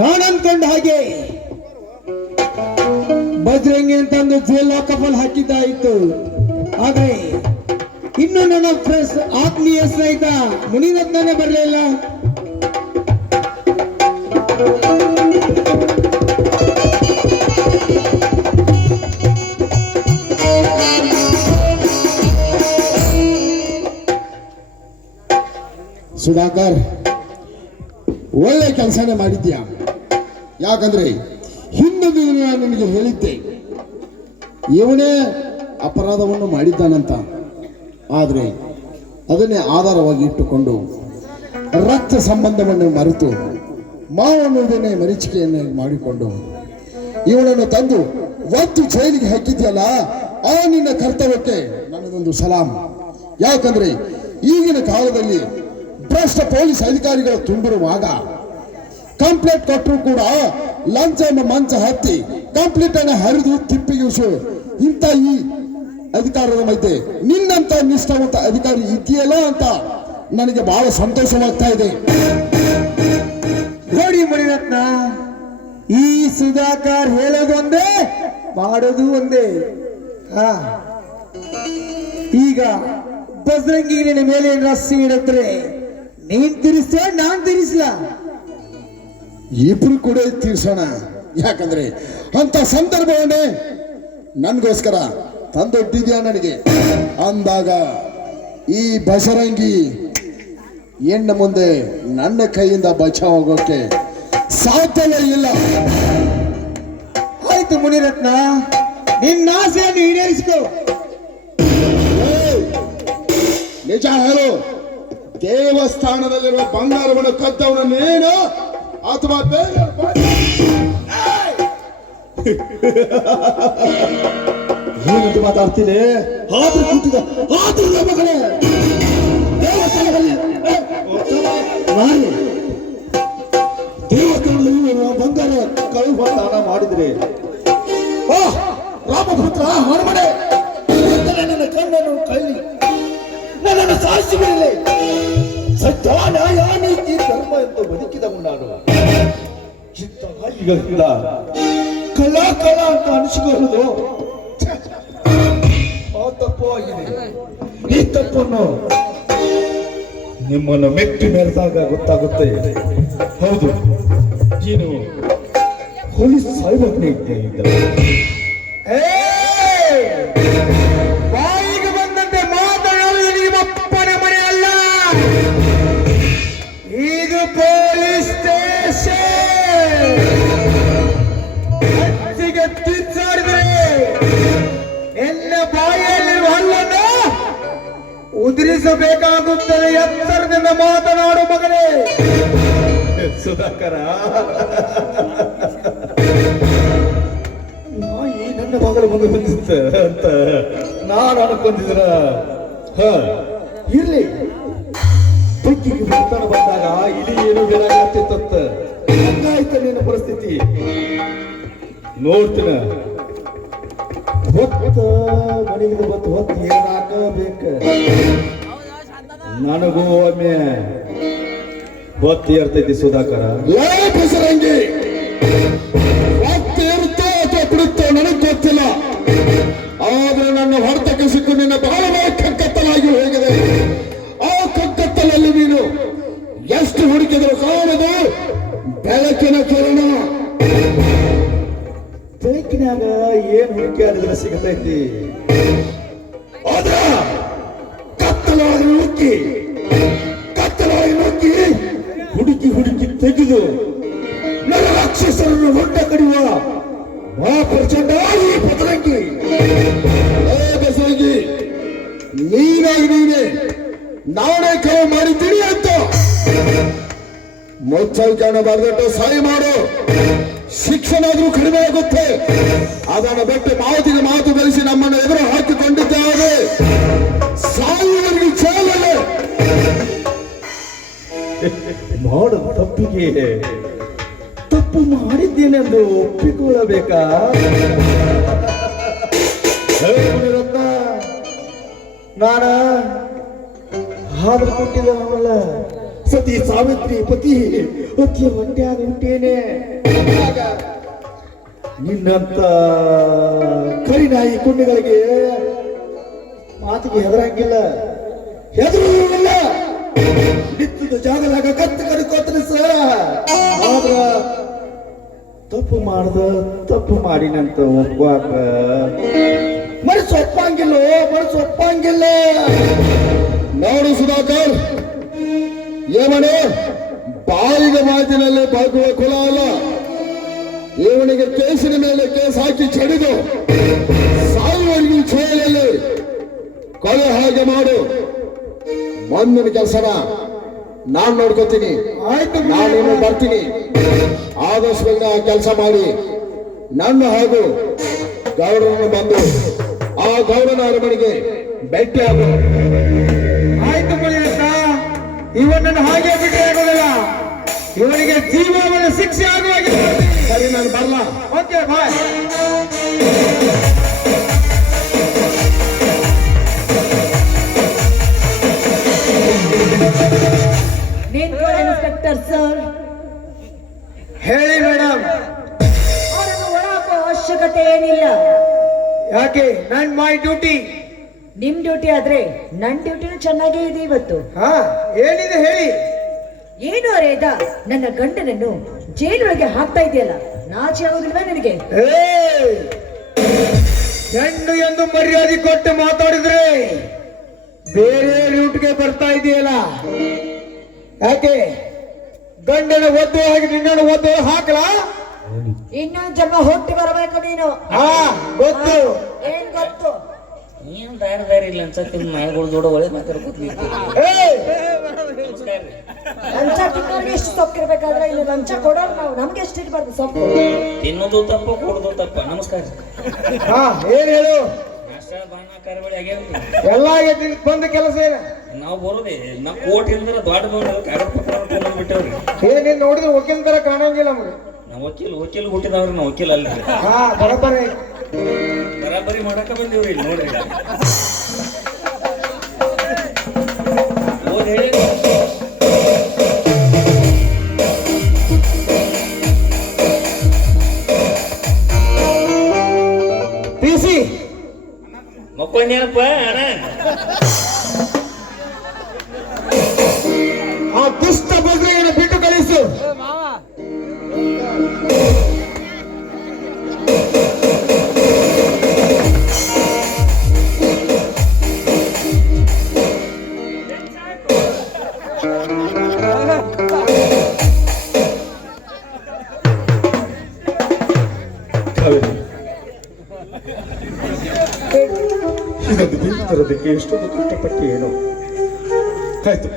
ನಾನು ಅನ್ಕಂಡ ಹಾಗೆ. ಬಜರಂಗಿ ಅಂತಂದು ಜೇಲ್ ಲಾಕಫಲ್ ಹಾಕಿದ್ದಾಯಿತು. ಆದ್ರೆ ಇನ್ನು ನನ್ನ ಫ್ರೆಸ್ ಆತ್ಮೀಯ ಸ್ನೇಹಿತ ಮುನಿರತ್ನನೇ ಬರಲಿಲ್ಲ ಸುಧಾಕರ್, ಒಳ್ಳೆ ಕೆಲಸನೇ ಮಾಡಿದ್ಯಾ? ಯಾಕಂದ್ರೆ ಹಿಂದೆ ದಿನ ನಾನು ನಿಮಗೆ ಹೇಳಿದ್ದೆ. ಇವನೇ ಅಪರಾಧವನ್ನು ಮಾಡಿದ್ದಾನಂತ. ಆದರೆ ಅದನ್ನೇ ಆಧಾರವಾಗಿ ಇಟ್ಟುಕೊಂಡು ರಕ್ತ ಸಂಬಂಧವನ್ನು ಮರೆತು ಮಾವನ್ನುವುದನ್ನೇ ಮರೀಚಿಕೆಯನ್ನು ಮಾಡಿಕೊಂಡು ಇವನನ್ನು ತಂದು ಒತ್ತು ಜೈಲಿಗೆ ಹಾಕಿದ್ಯಲ್ಲ, ಆ ನಿನ್ನ ಕರ್ತವ್ಯಕ್ಕೆ ನನ್ನದೊಂದು ಸಲಾಂ. ಯಾಕಂದ್ರೆ ಈಗಿನ ಕಾಲದಲ್ಲಿ ಭ್ರಷ್ಟ ಪೊಲೀಸ್ ಅಧಿಕಾರಿಗಳು ತುಂಬಿರುವಾಗ ಕಂಪ್ಲೇಂಟ್ ಕೊಟ್ಟರು ಕೂಡ ಲಂಚ ಎಂಬ ಮಂಚ ಹತ್ತಿ ಕಂಪ್ಲೀಟ್ ಅನ್ನು ಹರಿದು ತಿಪ್ಪಿಗಿಸು ಇಂಥ ಈ ಅಧಿಕಾರದ ಮಧ್ಯೆ ನಿನ್ನಂತ ನಿಷ್ಠಾವಂತ ಅಧಿಕಾರಿ ಇದೆಯಲ್ಲ ಅಂತ ನನಗೆ ಬಹಳ ಸಂತೋಷವಾಗ್ತಾ ಇದೆ. ನೋಡಿ ಮಣಿರತ್ನ ಈ ಸುಧಾಕರ್ ಹೇಳೋದು ಒಂದೇ ಮಾಡೋದು ಒಂದೇ. ಹಾ ಈಗ ಬಜರಂಗಿ ಮೇಲೆ ರಸ್ಸಿ ಇಡತ್ರೆ? ನೀನ್ ತಿರ್ಸ ನಾನ್ ತಿರ್ಸ್ಲ? ಇಬ್ರು ಕೂಡ ತೀರ್ಸೋಣ ಯಾಕಂದ್ರೆ ಅಂತ ಸಂದರ್ಭವನ್ನೇ ನನಗೋಸ್ಕರ ತಂದೊಡ್ಡಿದ್ಯಾ ನನಗೆ ಅಂದಾಗ ಈ ಬಸರಂಗಿ ಹೆಣ್ಣು ಮುಂದೆ ನನ್ನ ಕೈಯಿಂದ ಬಚಾವ್ ಹೋಗೋಕೆ ಸಾಧ್ಯವೇ ಇಲ್ಲ ಆಯ್ತು ಮುನಿರತ್ನ, ನಿನ್ನ ಆಸೆಯನ್ನು ಈಡೇರಿಸ್ಕೋ! ನಿಜ ಹೇಳು, ದೇವಸ್ಥಾನದಲ್ಲಿರುವ ಬಂಗಾರವನ್ನು ಕದ್ದವನ ನೀನು ಅಥವಾ ಬೇರೆ ಏನಂತ ಮಾತಾಡ್ತೀನಿ? ಆದ್ರೂ ಕೂತಿದ, ಆದ್ರೂ ಮಗಳೇ. ದೇವಸ್ಥಾನದಲ್ಲಿ ದೇವಸ್ಥಾನದಲ್ಲಿ ಬಂಗಾರ ಕಳುವು ದಾನ ಮಾಡಿದ್ರೆ. ಆ ರಾಮಪುತ್ರ ಕೂಡಲೇ ನನ್ನ ಕಣ್ಣನ್ನು ಕಳ್ಳಿ ಸತ್ಯ ನ್ಯಾಯ ನೀತಿ ಧರ್ಮ ಎಂದು ಬದುಕಿದವನು ನಾನು. ಇಂಥ ಕಲಾ ಕಲಾ ಅಂತ ಅನಿಸಿಕೊಳ್ಳುವುದು ಆ ತಪ್ಪು ಆಗಿದೆ ಈ ತಪ್ಪನ್ನು ನಿಮ್ಮನ್ನು ಮೆಟ್ಟಿ ಮೆರೆದಾಗ ಗೊತ್ತಾಗುತ್ತೆ ಹೌದು, ನೀನು ಪೊಲೀಸ್ ಸಾಯ್ಬೇಕು ಏ! ಬಾಯಲ್ಲಿ ಹಲ್ಲನ್ನು ಉದುರಿಸಬೇಕಾಗುತ್ತದೆ ಎತ್ತರದಿಂದ ಮಾತನಾಡು ಮಗನೇ. ಸುಧಾಕರ. ನಾಯಿ ನನ್ನ ಮಗಳು ಮಗ ಬಂದಿತ್ತ ಅಂತ ನಾನು ಅನ್ಕೊಂಡಿದ್ರ ಹ. ಇರ್ಲಿ. ಬೆಕ್ಕಿಗೆ ಬರ್ತಾನ ಬಂದಾಗ ಇಲ್ಲಿ ಏನು ಬೇರಾಗತ್ತಿತ್ತ ಹಂಗಾಯ್ತ ನಿನ್ನ ಪರಿಸ್ಥಿತಿ. ನೋಡ್ತೀನ? ಹೊತ್ತ ಮನೆಗೆ ಬತ್ತು ಹೊತ್ತು ಏನಾಗಬೇಕ ನನಗೂ ಒಮ್ಮೆ ಗೊತ್ತಿ ಇರ್ತೈತಿ ಸುಧಾಕರ. ಬಸರಂಗಿ ರಕ್ತ ಬೆಳಕಿನಾಗ ಏನ್ ಹುಡುಕಿ ಸಿಗತೈತಿ ಆದ್ರ ಕತ್ತಲೊಳಗೆ ನುಗ್ಗಿ ಕತ್ತಲೊಳಗೆ ನುಗ್ಗಿ ಹುಡುಕಿ ಹುಡುಕಿ ತೆಗೆದು ನನ್ನ ರಾಕ್ಷಸರನ್ನು ಹೊಟ್ಟ ಕಡಿಯುವ ಮಹಾಪ್ರಚಂಡ ಈ ಪದರಂಗಿ ಬಸರಂಗಿ ನೀನಾಗಿ ನೀನೆ, ನಾನೇ ಕೈ ಮಾಡಿದ್ದೀನಿ ಅಂತ. ಮುಚ್ಚಲ್ಕಣ ಬರ್ದಟ್ಟು ಸಾಯಿ ಮಾಡು. ಶಿಕ್ಷಣಾದ್ರೂ ಕಡಿಮೆ ಆಗುತ್ತೆ. ಅದನ್ನು ಬಿಟ್ಟು ಮಾತಿಗೆ ಮಾತು ಬೆಳೆಸಿ ನಮ್ಮನ್ನು ಎದುರು ಹಾಕಿಕೊಂಡಿದ್ದಾರೆ. ಸಾಯುವವರಿಗೆ ಚಾಲನೆ. ಮಾಡು ತಪ್ಪಿಗೆ. ತಪ್ಪು ಮಾಡಿದ್ದೇನೆಂದು ಒಪ್ಪಿಕೊಳ್ಳಬೇಕಾ? ನಾನ ಹಾಲು ಕೊಟ್ಟಿದ್ದ ಅವಲ್ಲ ಸತಿ ಸಾವಿತ್ರಿ ಪತಿ ಅಕ್ಕಿ ಒಂದೇ ಹುಟ್ಟೇನೆ. ಆಗ ನಿನ್ನಂತ ಕರಿನಾಯಿ ಕುಂಡಿಗಳಿಗೆ ಮಾತಿಗೆ ಹೆದರಂಗಿಲ್ಲ. ಹೆದರುವುದಿಲ್ಲ. ನಿತ್ತದ ಜಾಗದಾಗ ಕತ್ತು ಕಡ್ಕೋತೀನಿ ಸರ್ ಆದ್ರ ತಪ್ಪು ಮಾಡ್ದ, ತಪ್ಪು ಮಾಡಿನಂತ ಒಪ್ಪಾಕ. ಮನಸ್ಸು ಒಪ್ಪಂಗಿಲ್ಲ ಮನಸ್ಸು ಒಪ್ಪಂಗಿಲ್ಲ. ನೋಡು ಸುಧಾಕರ್ ಏಮನೆ ಬಾಯಿಗೆ ಮಾತಿನಲ್ಲಿ ಬಾಗುವ ಕುಲ ಅಲ್ಲ ಇವನಿಗೆ ಕೇಸಿನ ಮೇಲೆ ಕೇಸ್ ಹಾಕಿ ಚಡಿದು ಸಾಯುವವರೆಗೂ ಚೋಳಲ್ಲಿ ಕೊಲೆ ಹಾಗೆ ಮಾಡು. ಮಂದಿನ ಕೆಲಸನ ನಾನ್ ನೋಡ್ಕೋತೀನಿ. ಆಯ್ತು ನಾನು ಬರ್ತೀನಿ. ಆದಷ್ಟು ಆ ಕೆಲಸ ಮಾಡಿ. ನನ್ನ ಹಾಗೂ ಗೌಡರನ್ನು ಬಂದು ಆ ಗೌಡನ ಅರಮನೆಗೆ ಭೇಟಿ ಆಗು ಇವನನ್ನು ಹಾಗೆ ಬಿಟ್ಟರೆ ಆಗೋದಿಲ್ಲ. ಇವನಿಗೆ ಜೀವವನ್ನು ಶಿಕ್ಷೆ ಆಗುವಾಗೆ. ಸರಿ ನಾನು ಬರಲ್ಲ ಓಕೆ ಬಾಯ್ ಇನ್ಸ್ಪೆಕ್ಟರ್ ಸರ್ ಹೇಳಿ ಮೇಡಮ್ ಅವರನ್ನು ಒಳಹಾಕುವ ಅವಶ್ಯಕತೆ ಏನಿಲ್ಲ. ಯಾಕೆ? ನನ್ ಮೈ ಡ್ಯೂಟಿ ನಿಮ್ ಡ್ಯೂಟಿ ಆದ್ರೆ ನನ್ ಡ್ಯೂಟಿನೂ ಚೆನ್ನಾಗೇ ಇದೆ ಇವತ್ತು. ಹಾ ಏನಿದೆ ಹೇಳಿ. ಏನು ಅರೇದ ನನ್ನ ಗಂಡನನ್ನು ಜೈಲೊಳಗೆ ಹಾಕ್ತಾ ಇದೆಯಲ್ಲ ನಾಚಿ ಆಗೋದಿಲ್ವಾ ನಿನಗೆ? ಏಯ್! ಹೆಣ್ಣು ಎಂದು ಮರ್ಯಾದೆ ಕೊಟ್ಟು ಮಾತಾಡಿದ್ರೆ ಬೇರೆ ರೂಟ್ಗೆ ಬರ್ತಾ ಇದೆಯಲ್ಲ. ಯಾಕೆ? ಗಂಡನ ಒದ್ದು ಹಾಗೆ ನಿನ್ನನ್ನು ಒದ್ದು ಹಾಕಲ? ಇನ್ನೊಂದು ಜನ ಹುಟ್ಟಿ ಬರಬೇಕು ನೀನು. ಹಾ ಗೊತ್ತು. ಏನ್ ಗೊತ್ತು? ಏನು ದಾರಿ ದಾರಿ ಇಲ್ಲ ಅನ್ಸತ್ತೆ ಮನೆಗಳು ದೊಡ್ಡ ಒಳ್ಳೆ ಮಾತಾಡ್ಕೊತ್ಲಿ ಏಯ್! ಲಂಚ ತಿನ್ನೋರ್ಗೆ ಎಷ್ಟು ಇಲ್ಲಿ ಲಂಚ ಕೊಡೋರು ನಾವು ನಮ್ಗೆ ಎಷ್ಟು ಇರ್ಬಾರ್ದು ಸೊಪ್ಪು ತಿನ್ನೋದು ತಪ್ಪ ಕೊಡೋದು ತಪ್ಪ. ನಮಸ್ಕಾರ ಹಾ ಏನ್ ಹೇಳು? ನಾಷ್ಟ ಬಾಣ ಕರಬಳಿ ಆಗ್ಯಾವ ಎಲ್ಲ ಆಗೈತಿ ಬಂದ ಕೆಲಸ ಏನ? ನಾವು ಬರೋದೇ ನಾವು ಕೋಟಿಂದ್ರ ದೊಡ್ಡ ದೊಡ್ಡ ಕಾಗದ ಪತ್ರ ಮಾಡ್ಕೊಂಡು ಬಿಟ್ಟವ್ರಿ. ಏನೇನ್ ನೋಡಿದ್ರೆ ವಕೀಲ್ ತರ ಕಾಣಂಗಿಲ್ಲ ನಮ್ಗೆ. ನಾವು ವಕೀಲ್ ವಕೀಲ್ ಹುಟ್ಟಿದವ್ರಿ ನಾವು ವಕೀಲ್ ಅಲ್ಲ ಹಾ ಬರಬರಿ ಮಾಡಕ ಬಂದಿವ್ರಿ ಇಲ್ಲಿ ನೋಡ್ರಿ ಓದ್ ಇದೊಂದು ಬಿಲ್ ತರೋದಕ್ಕೆ ಎಷ್ಟೊಂದು ಕಷ್ಟಪಟ್ಟು ಏನು. ಆಯ್ತು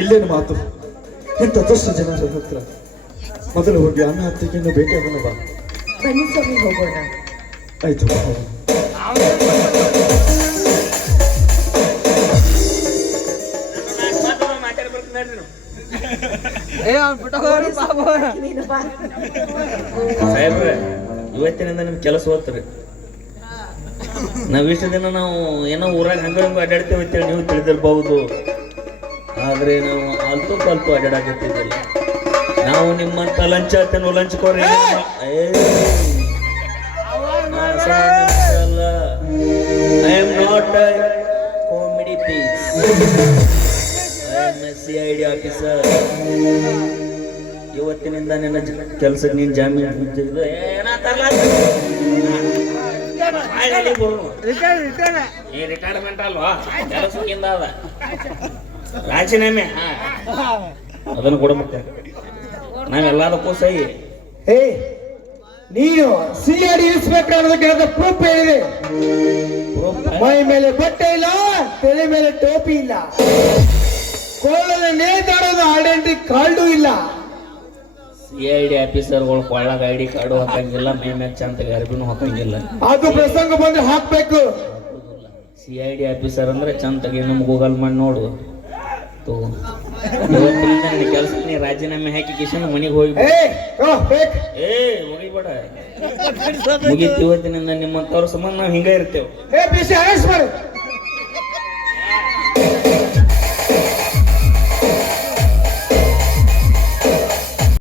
ಇಲ್ಲೇನು ಮಾತು? ಇಂಥ ದುಷ್ಟ ಜನರ ಹತ್ರ ಮೊದಲು ಹೋಗಿ ಅನ್ನ ಹತ್ತಿಗೆಯನ್ನು ಭೇಟಿಯಾಗೋಣ ಬಾ. ಬನ್ನಿ ಸ್ವಾಮಿ ಹೋಗೋಣ. ಆಯ್ತು. ಸಾಹೇಬ್ರೆ ಇವತ್ತಿನಿಂದ ನಿಮ್ ಕೆಲಸ ಓದ್ತೀರಿ ನಾವ್ ಇಷ್ಟು ದಿನ ನಾವು ಏನೋ ಊರಾಗ ಹಂಗ ಹಂಗ ಅಡ್ಡಾಡ್ತೇವೆ ಅಂತೇಳಿ ನೀವು ತಿಳಿದಿರ್ಬಹುದು. ಆದರೆ ನಾವು ಅಲ್ಪ ಅಲ್ಪ ಅಡ್ಡಾಡಕತ್ತಿದ್ದಿಲ್ಲ ನಾವು ನಿಮ್ಮಂತ ಲಂಚ ತಿನ್ನು ಲಂಚ್ಕೋರಿ I am not comedy piece I am C I D officer ಇವತ್ತಿನಿಂದ ನಿನ್ನ ಕೆಲಸಕ್ಕೆ ನೀನು ಜಾಮೀನು ಈ ರಿಟೈರ್ಮೆಂಟ್ ಅಲ್ವಾ? ಕೆಲಸಕ್ಕಿಂದ ಅದ. ರಾಜೀನಾಮೆ. ಅದನ್ನು ಅದನ್ನು ಮತ್ತೆ. ನಾವೆಲ್ಲದಕ್ಕೂ ಸಹಿ. ಹೇ ನೀನು ಸಿ ಆರ್ ಇನ್ಸ್ಪೆಕ್ಟರ್ ಅನ್ನೋದಕ್ಕೆ ಪ್ರೂಫ್ ಹೇಳಿದೆ? ಮೈ ಮೇಲೆ ಬಟ್ಟೆ ಇಲ್ಲ ತಲೆ ಮೇಲೆ ಟೋಪಿ ಇಲ್ಲ. ಕೋಳಲ್ಲಿ ನೇತಾಡೋದು ಐಡೆಂಟಿ ಕಾರ್ಡು ಇಲ್ಲ. ಸಿ ಐ ಡಿ ಆಫೀಸರ್ಗಳು ಕೊಳ್ಳಾಗ ಐ ಡಿ ಕಾರ್ಡು ಹಾಕಂಗಿಲ್ಲ ಮೈ ಮ್ಯಾಗ ಚಂದ ಅರ್ಬಿನೂ ಹಾಕಂಗಿಲ್ಲ. ಅದು ಪ್ರಸಂಗ ಬಂದ್ರೆ ಹಾಕ್ಬೇಕು. ಸಿ ಐ ಡಿ ಆಫೀಸರ್ ಅಂದ್ರೆ ಚಂದ ತೆಗಿ ನಮ್ಮ ಗೂಗಲ್ ಮಾಡಿ ನೋಡು. ಕೆಲಸಕ್ಕೆ ನೀ ರಾಜೀನಾಮೆ ಹಾಕಿ ಕಿಶನ್ ಮನೆಗೆ ಹೋಗಿ. ಏ ಮುಗಿಬೇಡ. ಮುಗೀತು ಇವತ್ತಿನಿಂದ ನಿಮ್ಮಂತವ್ರ ಸಂಬಂಧ ನಾವು ಹಿಂಗ ಇರ್ತೇವೆ.